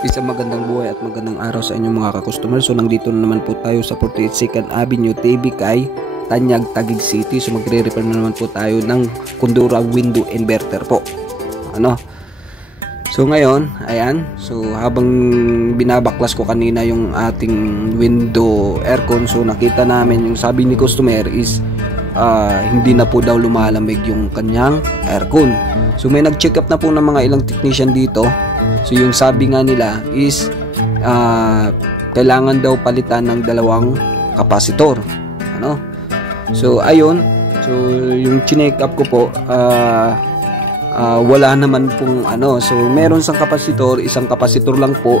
Isang magandang buhay at magandang araw sa inyong mga ka-customer. So nandito na naman po tayo sa 48 2nd Avenue, Tibicay, Tanyag, Taguig City. So magre-repair na naman po tayo ng Kundura window inverter po. So ngayon, ayan. So habang binabaklas ko kanina yung ating window aircon, so nakita namin yung sabi ni customer is hindi na po daw lumalamig yung kanyang aircon. So may nag-check up na po ng mga ilang technician dito. So yung sabi nga nila is kailangan daw palitan ng dalawang kapasitor. So ayun, so yung chinek up ko po, wala naman pong so meron isang kapasitor lang po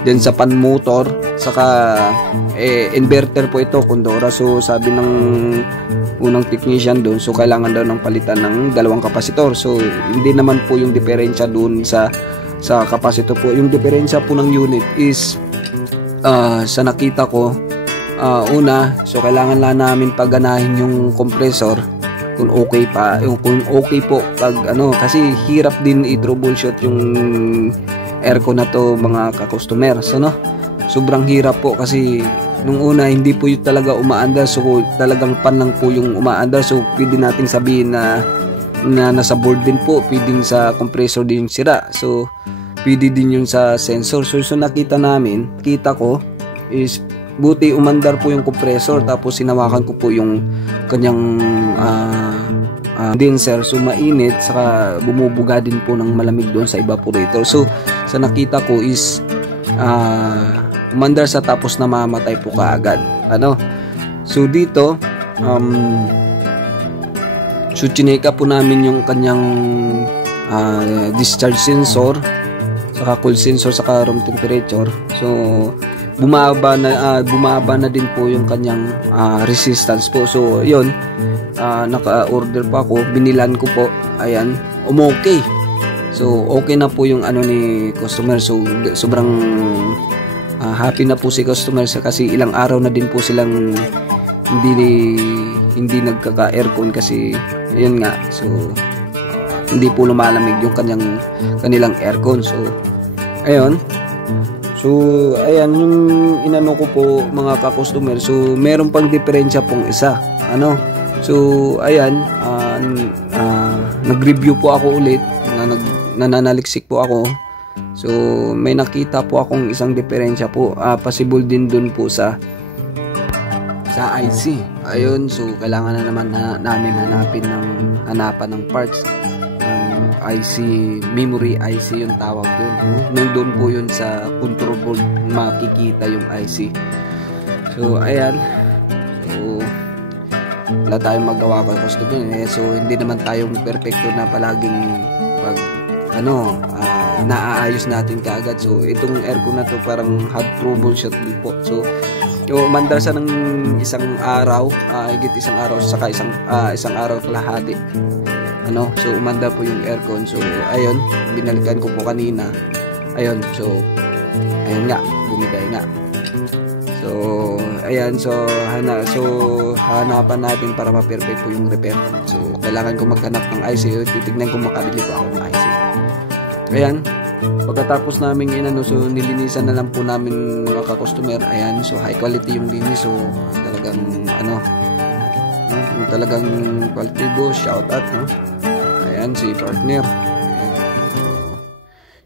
diyan sa pan motor, saka inverter po ito, Kundura. So sabi ng unang technician doon, so kailangan daw ng palitan ng dalawang kapasitor. So hindi naman po yung diferensya doon sa kapasitor po. Yung diferensya po ng unit is sa nakita ko, una, so kailangan lang namin pagganahin yung compressor kung okay po pag kasi hirap din i-troubleshoot yung aircon na to, mga ka-customer. So sobrang hirap po kasi nung una hindi po yung talaga umaandar, so talagang pan lang po yung umaandar. So pwede nating sabihin na nasa board din po, pwedeng sa compressor din yung sira, so pwede din yung sa sensor. So nakita ko is buti umandar po yung compressor, tapos sinawakan ko po yung kanyang condenser, so mainit, saka bumubuga din po ng malamig doon sa evaporator. So sa nakita ko is umandar sa tapos namamatay po kaagad. So dito so chinika po namin yung kanyang discharge sensor, saka cool sensor, saka room temperature. So bumaba na din po yung kanyang resistance po. So yun, naka-order pa ako, binilan ko po, ayan, okay. So okay na po yung ni customer. So sobrang happy na po si customer kasi ilang araw na din po silang hindi nagkaka-aircon kasi ayun nga, so hindi po lumalamig yung kanilang aircon. So ayun. So ayan yung inano ko po, mga ka-customer. So meron pang diferensya pong isa. So ayan, nag-review po ako ulit, nananaliksik po ako. So may nakita po akong isang diferensya po, possible din dun po sa IC. Ayun, so kailangan na naman namin hanapan ng parts ng IC, memory IC yung tawag doon. Nandun po yun sa control board, makikita yung IC. So ayan, so wala tayong magawa ko, customer. So hindi naman tayong perfecto na palaging pag naaayos natin kaagad. So itong aircon na to parang hard troubleshoot din po. So umandar sa ng isang araw, higit isang araw, saka isang araw kalahati. So umandar po yung aircon. So ayun, binalikan ko po kanina. Ayun, so ayun nga, bumigay nga. So ayan, so hanapan natin para ma-perfect po yung repair. So kailangan ko maghanap ng IC. Titignan ko makabili po ako ng IC. Ayan, pagkatapos namin so nilinisan na lang po namin, mga ka-customer. Ayan, so high quality yung linis. So talagang talagang quality po. Shout out, ayan, si partner.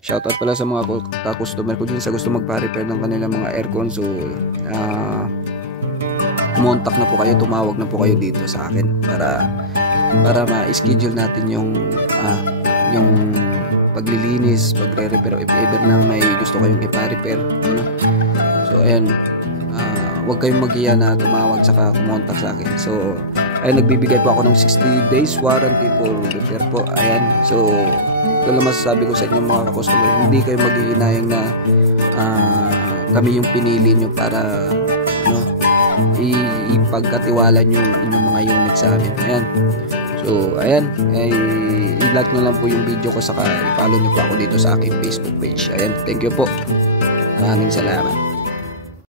Shout out pala sa mga ka-customer ko din sa gusto magpa-repair ng kanilang mga aircon. So contact na po kayo, tumawag na po kayo dito sa akin para ma-schedule natin yung paglilinis, pagre-repair, if ever na may gusto kayong ipa-repair. So ayan, huwag kayong mag-iya na tumawag saka kumontak sa akin. So ayun, nagbibigay po ako ng 60 days warranty for repair po. Ayan, so ito lang masasabi ko sa inyo, mga ka-customer, hindi kayo maghihinayang na kami yung pinili nyo para ipagkatiwala nyo yung inyong mga unit sa amin. Ayan, so ayan, i-like nyo lang po yung video ko, saka i-follow nyo po ako dito sa aking Facebook page. Ayan, thank you po, maraming salamat.